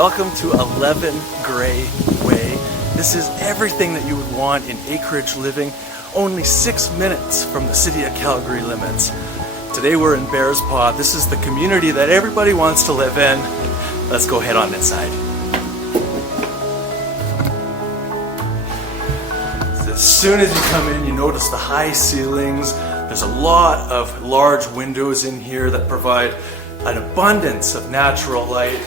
welcome to 11 Grey Way. This is everything that you would want in acreage living, only 6 minutes from the city of Calgary limits. Today we're in Bearspaw. This is the community that everybody wants to live in. Let's go head on this side. As soon as you come in, you notice the high ceilings. There's a lot of large windows in here that provide an abundance of natural light.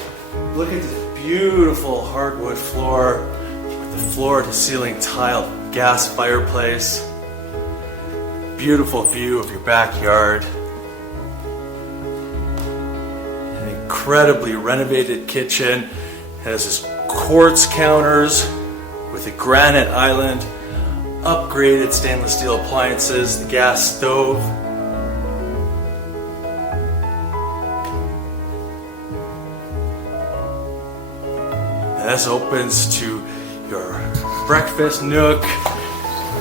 Look at this beautiful hardwood floor with the floor to ceiling tiled gas fireplace. Beautiful view of your backyard. An incredibly renovated kitchen. It has this quartz counters with a granite island, upgraded stainless steel appliances, the gas stove. And this opens to your breakfast nook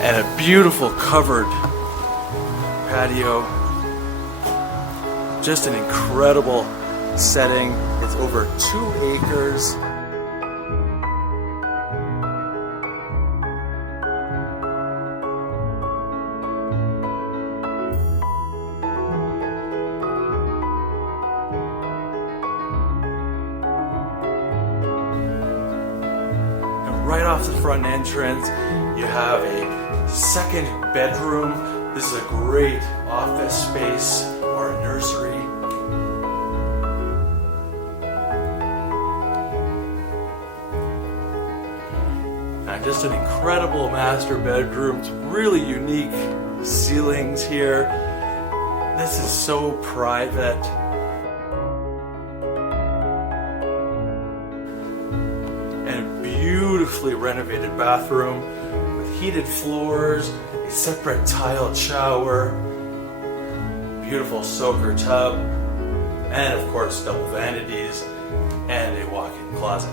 and a beautiful covered patio. Just an incredible setting. It's over 2 acres. Right off the front entrance, you have a second bedroom. This is a great office space or a nursery. And just an incredible master bedroom. It's really unique ceilings here. This is so private. Beautifully renovated bathroom with heated floors, a separate tiled shower, beautiful soaker tub, and of course double vanities and a walk-in closet.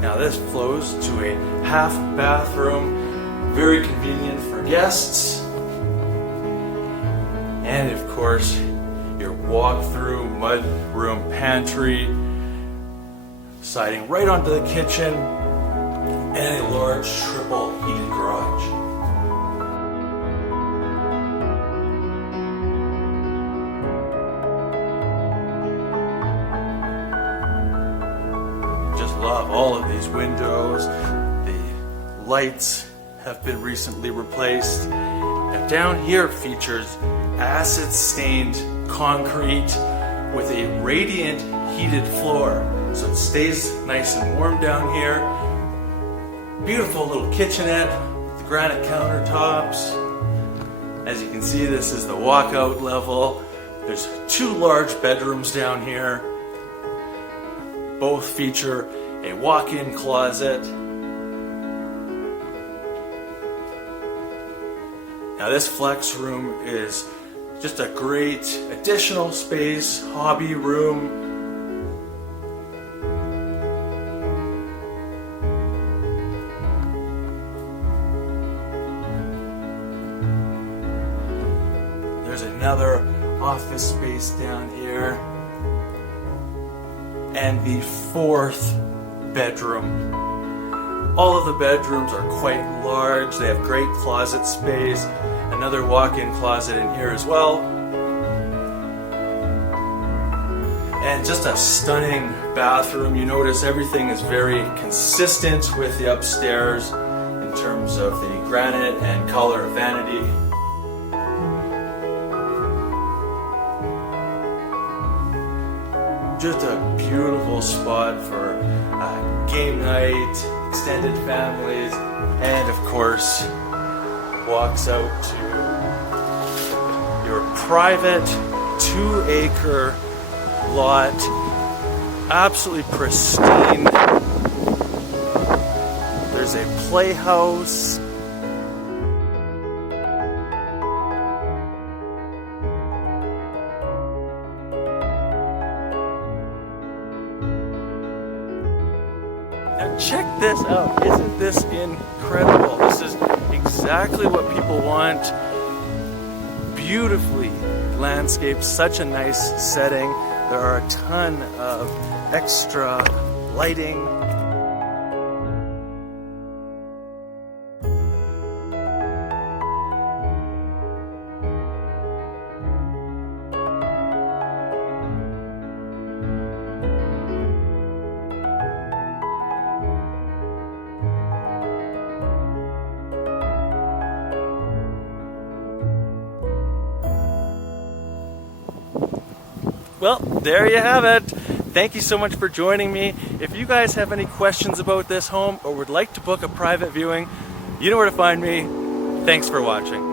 Now this flows to a half bathroom, very convenient for guests. And of course, your walk-through mud room pantry, siding right onto the kitchen, and a large triple heated garage. Just love all of these windows. The lights have been recently replaced. Now down here features acid-stained concrete with a radiant heated floor, so it stays nice and warm down here. Beautiful little kitchenette with the granite countertops. As you can see, this is the walkout level. There's 2 large bedrooms down here. Both feature a walk-in closet. Now this flex room is just a great additional space, hobby room. There's another office space down here. And the 4th bedroom. All of the bedrooms are quite large. They have great closet space. Another walk-in closet in here as well. And just a stunning bathroom. You notice everything is very consistent with the upstairs in terms of the granite and color of vanity. Just a beautiful spot for game night, extended families, and of course walks out to your private 2-acre lot, absolutely pristine. There's a playhouse. Now check this out. Isn't this incredible? This is exactly what people want. Beautifully landscaped, such a nice setting. There are a ton of extra lighting. Well, there you have it. Thank you so much for joining me. If you guys have any questions about this home or would like to book a private viewing, you know where to find me. Thanks for watching.